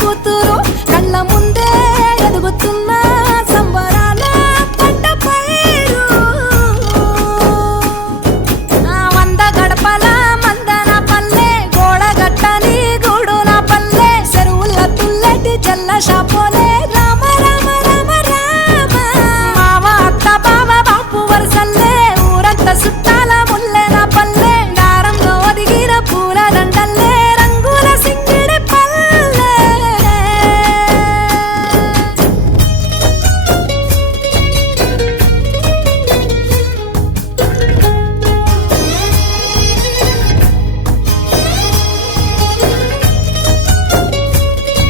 కూతురు కళ్ళ ముందే ఎదుగుతున్న సంబరాల పంట పైరు. వంద గడపల మందన పల్లె, గోడ గట్టని గూడున పల్లె, చెరువుల తుల్లటి జల్ల షాప